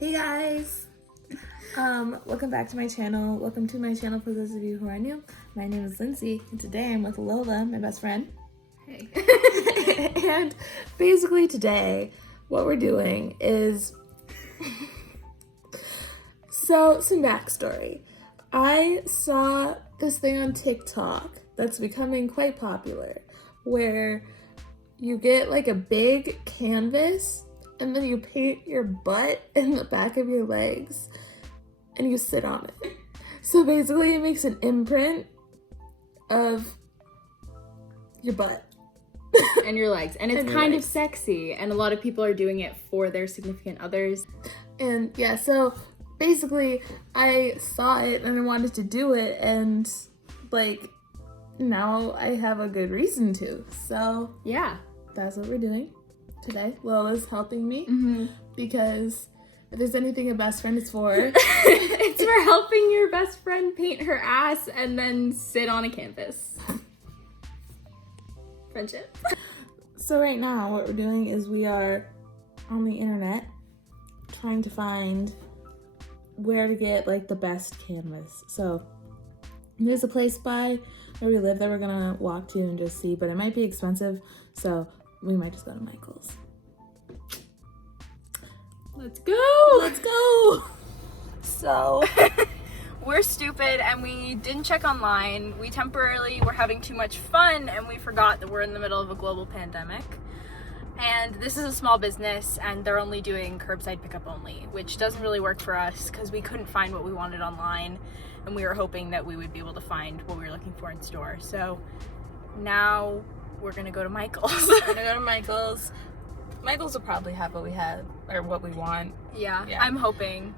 Hey guys! Welcome back to my channel. Welcome to my channel for those of you who are new. My name is Lindsay, and today I'm with Lola, my best friend. Hey. And basically today, what we're doing is... So, some backstory. I saw this thing on TikTok that's becoming quite popular, where you get like a big canvas and then you paint your butt and the back of your legs and you sit on it. So basically it makes an imprint of your butt. And your legs. And it's And kind your of sexy. And a lot of people are doing it for their significant others. And yeah, so basically I saw it and I wanted to do it, and like now I have a good reason to. So Yeah. that's what we're doing today. Lola's helping me because if there's anything a best friend is for, It's for helping your best friend paint her ass and then sit on a canvas. Friendship. So right now what we're doing is we are on the internet trying to find where to get like the best canvas. So there's a place by where we live that we're gonna walk to and just see, but it might be expensive, so we might just go to Michael's. Let's go. Let's go! So We're stupid and we didn't check online. We temporarily were having too much fun and we forgot that we're in the middle of a global pandemic. And this is a small business and they're only doing curbside pickup only, which doesn't really work for us because we couldn't find what we wanted online and we were hoping that we would be able to find what we were looking for in store. So now we're gonna go to Michael's. we're gonna go to Michael's. Michael's will probably have what we have or what we want. Yeah, Yeah. I'm hoping.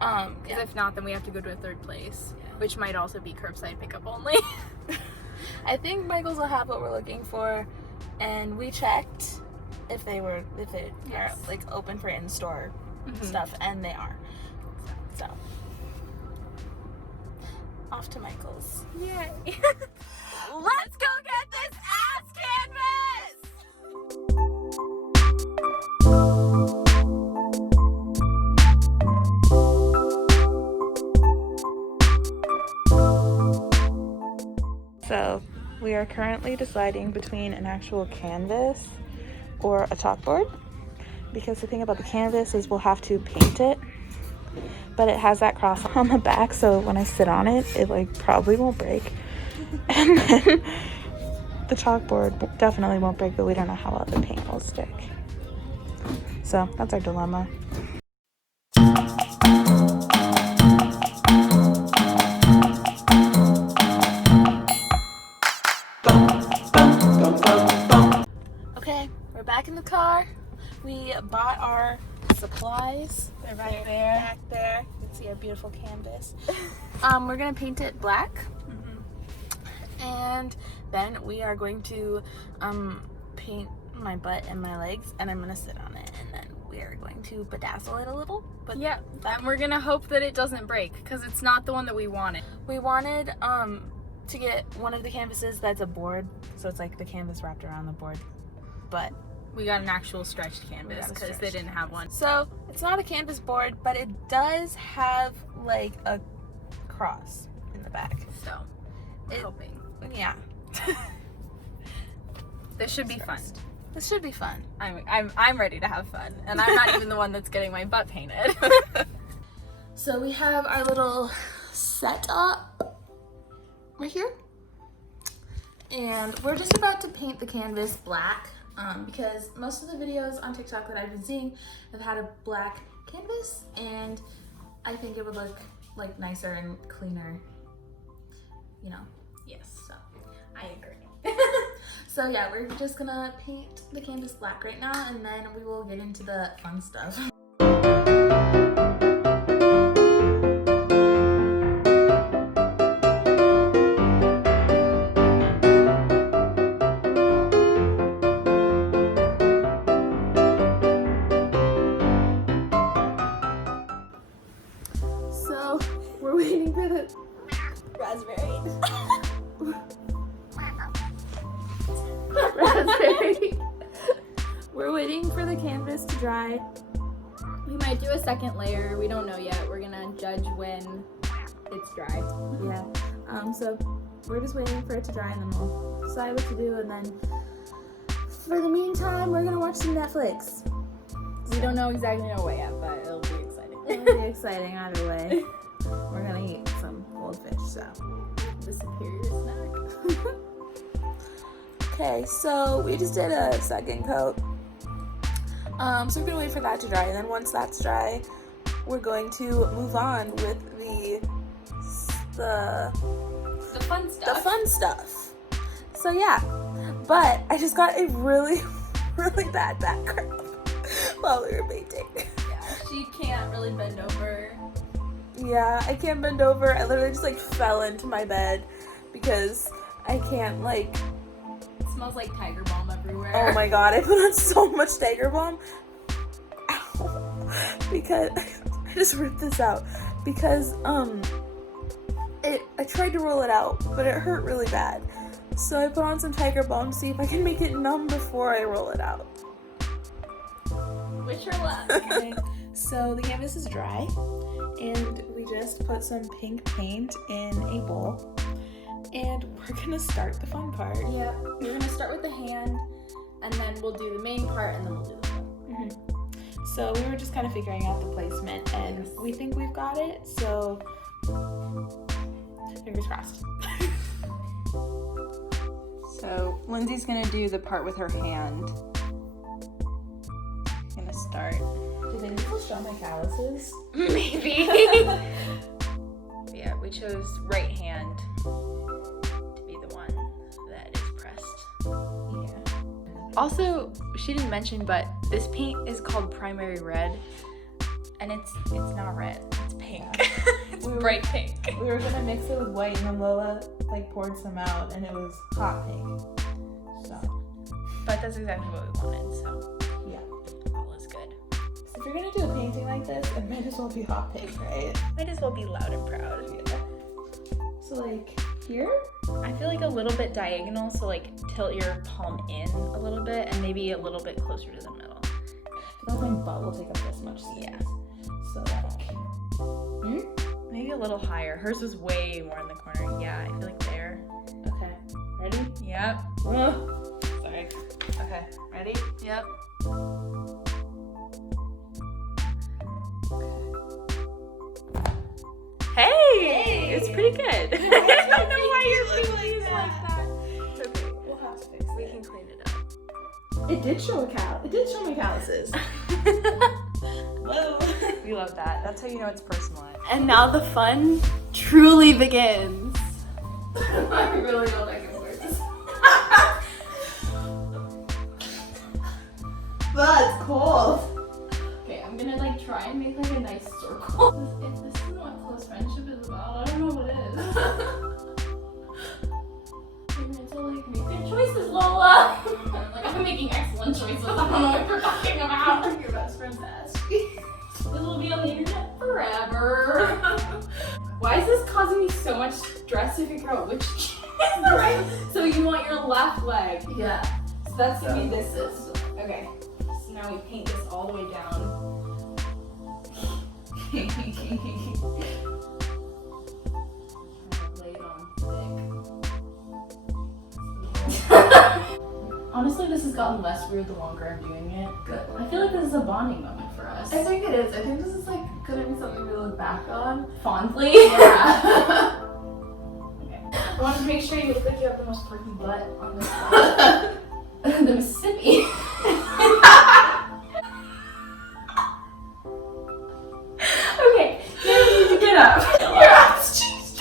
Yeah. Because if not, then we have to go to a third place, which might also be curbside pickup only. I think Michael's will have what we're looking for, and we checked if they are like open for in-store stuff, and they are. So off to Michael's. Yay. Let's go get this ass canvas! So we are currently deciding between an actual canvas or a chalkboard, because the thing about the canvas is we'll have to paint it, but it has that cross on the back, so when I sit on it, it like probably won't break. And then the chalkboard definitely won't break, but we don't know how well the paint will stick. So that's our dilemma. Okay, we're back in the car. We bought our supplies. They're right there. Back there. You can see our beautiful canvas. We're gonna paint it black. And then we are going to paint my butt and my legs, and I'm gonna sit on it, and then we are going to bedazzle it a little. But Yeah, and we're gonna hope that it doesn't break, because it's not the one that we wanted. we wanted to get one of the canvases that's a board, so it's like the canvas wrapped around the board. But We got an actual stretched canvas, because they didn't have one. so it's not a canvas board, but it does have like a cross in the back. So, It- hoping. Yeah. This should be fun. This should be fun. I'm ready to have fun, and I'm not even the one that's getting my butt painted. So we have our little setup right here. And we're just about to paint the canvas black, because most of the videos on TikTok that I've been seeing have had a black canvas, and I think it would look like nicer and cleaner, you know. Yes, So I agree. so yeah, we're just gonna paint the canvas black right now, and then we will get into the fun stuff. So we're waiting for the raspberry. Raspberry. We're waiting for the canvas to dry. We might do a second layer. We don't know yet. We're gonna judge when it's dry. Yeah. So we're just waiting for it to dry and then we'll decide what to do, and then for the meantime we're gonna watch some Netflix. We don't know exactly know what yet, but it'll be exciting. It'll be exciting either way. We're gonna eat some goldfish, so. The superior snack. Okay, so we just did a second coat. So we're gonna wait for that to dry, and then once that's dry, we're going to move on with the fun stuff. The fun stuff. So yeah, but I just got a really, really bad back cramp while we were painting. Yeah, she can't really bend over. Yeah, I can't bend over. I literally just like fell into my bed because I can't like. It smells like Tiger Balm everywhere. Oh my god, I put on so much Tiger Balm. Ow. Because I just ripped this out because I tried to roll it out, but it hurt really bad. So I put on some Tiger Balm to see if I can make it numb before I roll it out. Wish her luck. Okay, so the canvas is dry, and we just put some pink paint in a bowl, and we're gonna start the fun part. Yeah, we're gonna start with the hand, and then we'll do the main part, and then we'll do the foot. Mm-hmm. So we were just kind of figuring out the placement, and we think we've got it, so fingers crossed. So Lindsay's gonna do the part with her hand. Gonna start. Do you think this will show my calluses? Maybe. Yeah, we chose right hand to be the one that is pressed. Yeah. Also, she didn't mention, but this paint is called Primary Red, and it's not red. It's pink. It's bright pink. We were gonna mix it with white, and then Lola like poured some out, and it was hot pink. So But that's exactly what we wanted, so yeah. all is good. So if you're gonna do a painting like this, it might as well be hot pink, right? Might as well be loud and proud. Yeah. So like here. I feel like a little bit diagonal, so like tilt your palm in a little bit and maybe a little bit closer to the middle. I feel like my butt will take up this much space. Yeah. So like. Maybe a little higher. Hers is way more in the corner. Yeah, I feel like there. Okay. Ready? Yep. Sorry. Okay. Ready? Yep. Hey! It's pretty good. I don't know why your feeling is like that. It's okay. We'll have to fix We it. can clean it up. It did show It did show my calluses. Whoa. We love that. That's how you know it's personalized. And now the fun truly begins. I really don't like it worse. That's cold. Okay, I'm gonna like try and make like a nice circle. If this isn't what close friendship is about, I don't know what is. You're meant to like make good choices, Lola. Like I'm making excellent choices. I don't know what you're talking about. Your best friend's ass. This will be on the internet forever. Why is this causing me so much stress to figure out which is the right? So you want your left leg. Yeah. So that's gonna be this this. Okay. So now we paint this all the way down. Lay it on thick. Honestly, this has gotten less weird the longer I'm doing it. Good. I feel like this is a bonding moment for us. I think it is. I think this is like gonna be something we look back on. Fondly. Yeah. Okay. I wanted to make sure you look like you have the most perky butt on this side. The Mississippi. Okay, now you need to get up. Your ass cheeks.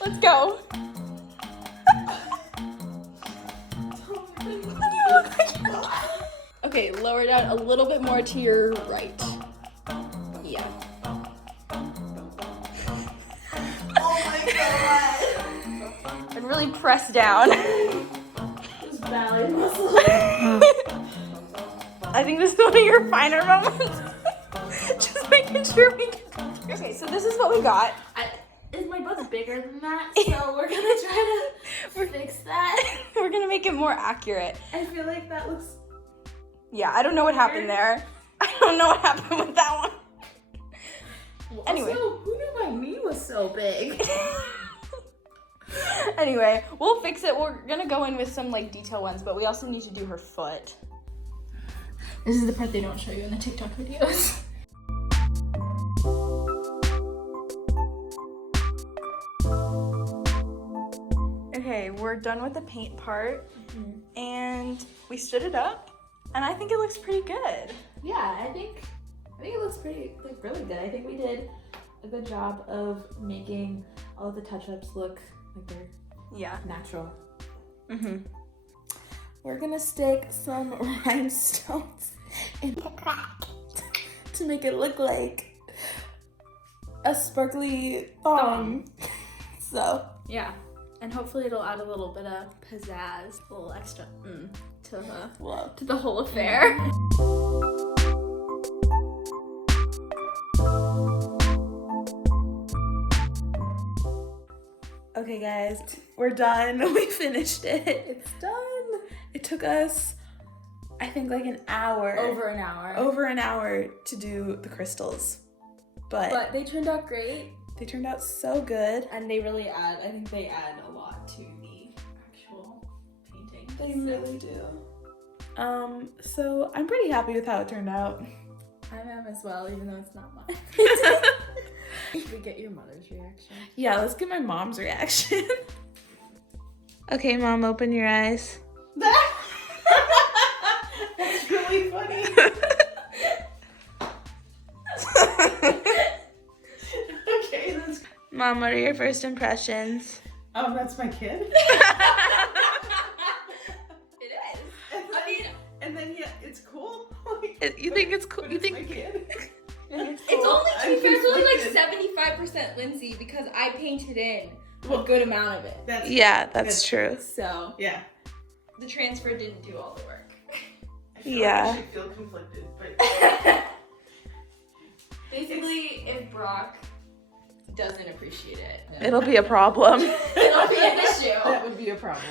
Let's go. Okay, lower down a little bit more to your right. Yeah. Oh my god. And really press down. This ballet muscle. I think this is one of your finer moments. Just making sure we get through. Okay, so this is what we got. My butt's bigger than that, so we're gonna try to fix that. We're gonna make it more accurate. I feel like that looks... Yeah, I don't know what happened there. I don't know what happened with that one. Anyway. Also, who knew my knee was so big? Anyway, we'll fix it. We're gonna go in with some like detail ones, but we also need to do her foot. This is the part they don't show you in the TikTok videos. Okay, we're done with the paint part, and we stood it up, and I think it looks pretty good. Yeah, I think it looks pretty, like, really good. I think we did a good job of making all of the touch-ups look like they're Yeah. natural. Mhm. We're gonna stick some rhinestones in the crack to make it look like a sparkly thong. So Yeah, and hopefully it'll add a little bit of pizzazz, a little extra to the whole affair. okay, guys, we're done. We finished it. It's done. It took us, I think, like an hour. Over an hour. Over an hour to do the crystals. But they turned out great, they turned out so good. and they really add, I think they add a lot to the actual painting. They really do. So I'm pretty happy with how it turned out. I am as well, even though it's not mine. Should we get your mother's reaction? Yeah, let's get my mom's reaction. Okay, Mom, open your eyes. That's really funny. Okay, that's... Mom, what are your first impressions? Oh, that's my kid? It is. I mean... And then, yeah, it's cool. You think it's cool? But You it's think my kid? It's only, to be fair, it's only like conflicted. 75% Lindsay because I painted in A good amount of it. That's... Yeah, that's true. So, Yeah. the transfer didn't do all the work. I feel Yeah. like I should feel conflicted, but... Basically, if Brock doesn't appreciate it, It'll be a problem. it'll be an issue. That would be a problem.